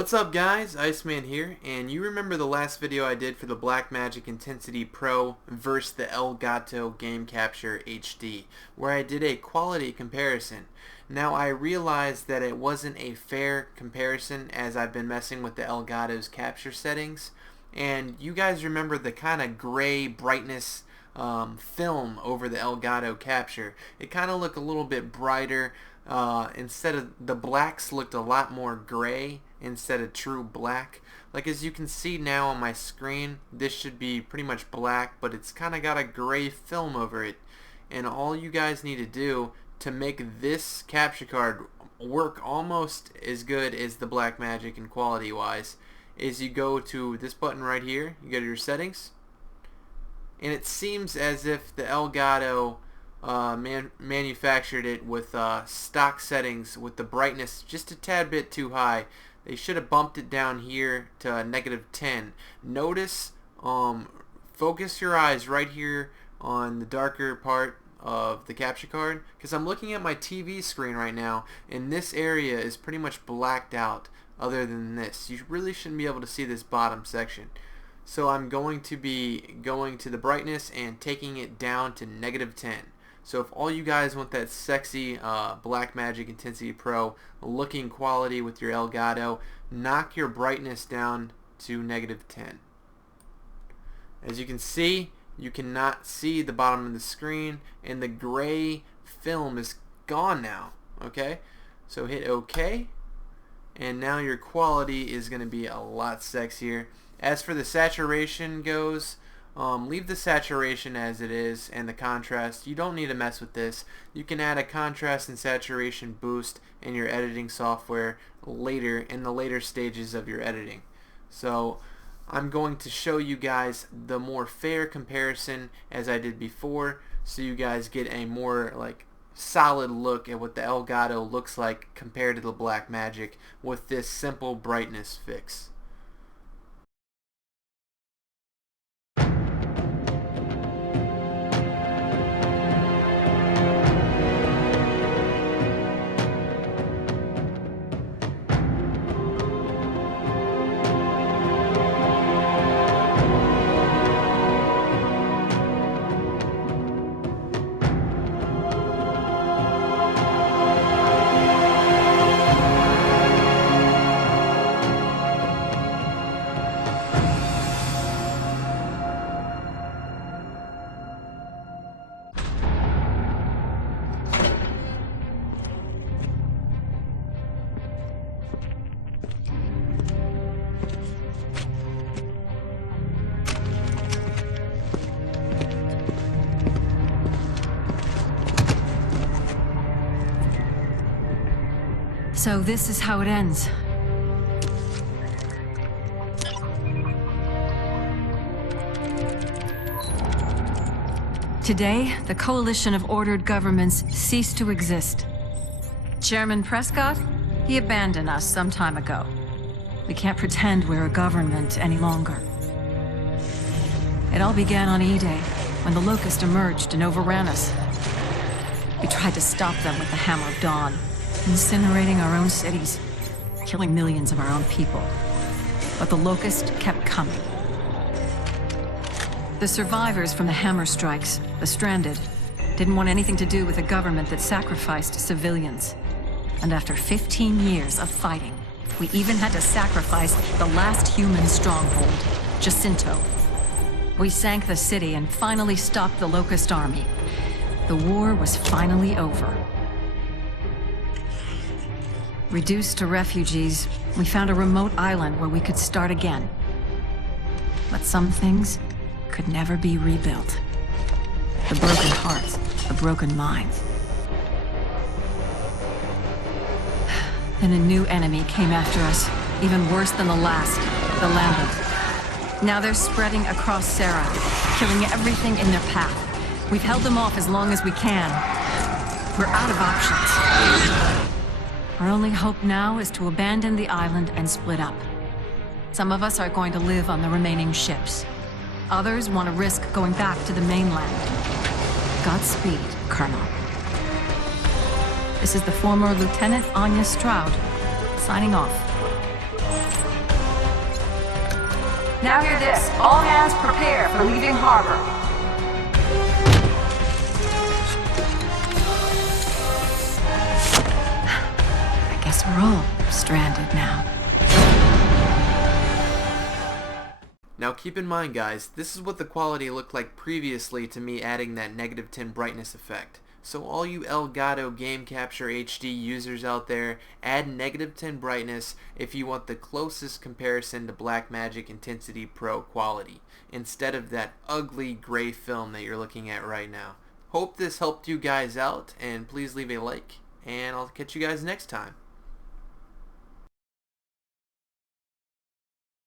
What's up guys, IceMaN here, and you remember the last video I did for the Blackmagic Intensity Pro versus the Elgato Game Capture HD, where I did a quality comparison. Now I realized that it wasn't a fair comparison as I've been messing with the Elgato's capture settings, and you guys remember the kind of gray brightness film over the Elgato capture. It kind of looked a little bit brighter. Instead of the blacks looked a lot more gray instead of true black. Like as you can see now on my screen, this should be pretty much black, but it's kind of got a gray film over it. And all you guys need to do to make this capture card work almost as good as the Blackmagic and quality wise is you go to this button right here, you go to your settings, and it seems as if the Elgato manufactured it with stock settings with the brightness just a tad bit too high. They should have bumped it down here to -10. Notice, focus your eyes right here on the darker part of the capture card, because I'm looking at my TV screen right now and this area is pretty much blacked out. Other than this, you really shouldn't be able to see this bottom section. So I'm going to be going to the brightness and taking it down to -10. So if all you guys want that sexy Blackmagic Intensity Pro looking quality with your Elgato, knock your brightness down to -10. As you can see, you cannot see the bottom of the screen and the gray film is gone now. Okay, so hit OK, and now your quality is going to be a lot sexier. As for the saturation goes, leave the saturation as it is and the contrast. You don't need to mess with this. You can add a contrast and saturation boost in your editing software later, in the later stages of your editing. So I'm going to show you guys the more fair comparison as I did before, so you guys get a more solid look at what the Elgato looks like compared to the Blackmagic with this simple brightness fix. So this is how it ends. Today, the coalition of ordered governments ceased to exist. Chairman Prescott, he abandoned us some time ago. We can't pretend we're a government any longer. It all began on E-Day, when the Locust emerged and overran us. We tried to stop them with the Hammer of Dawn, incinerating our own cities, killing millions of our own people. But the Locust kept coming. The survivors from the hammer strikes, the stranded, didn't want anything to do with a government that sacrificed civilians. And after 15 years of fighting, we even had to sacrifice the last human stronghold, Jacinto. We sank the city and finally stopped the Locust army. The war was finally over. Reduced to refugees, we found a remote island where we could start again. But some things could never be rebuilt. The broken hearts, the broken minds. Then a new enemy came after us, even worse than the last, the Lambent. Now they're spreading across Sarah, killing everything in their path. We've held them off as long as we can. We're out of options. Our only hope now is to abandon the island and split up. Some of us are going to live on the remaining ships. Others want to risk going back to the mainland. Godspeed, Colonel. This is the former Lieutenant Anya Stroud, signing off. Now hear this. All hands prepare for leaving harbor. I guess we're all stranded now. Now keep in mind guys, this is what the quality looked like previously to me adding that -10 brightness effect. So all you Elgato Game Capture HD users out there, add -10 brightness if you want the closest comparison to Blackmagic Intensity Pro quality, instead of that ugly gray film that you're looking at right now. Hope this helped you guys out, and please leave a like, and I'll catch you guys next time.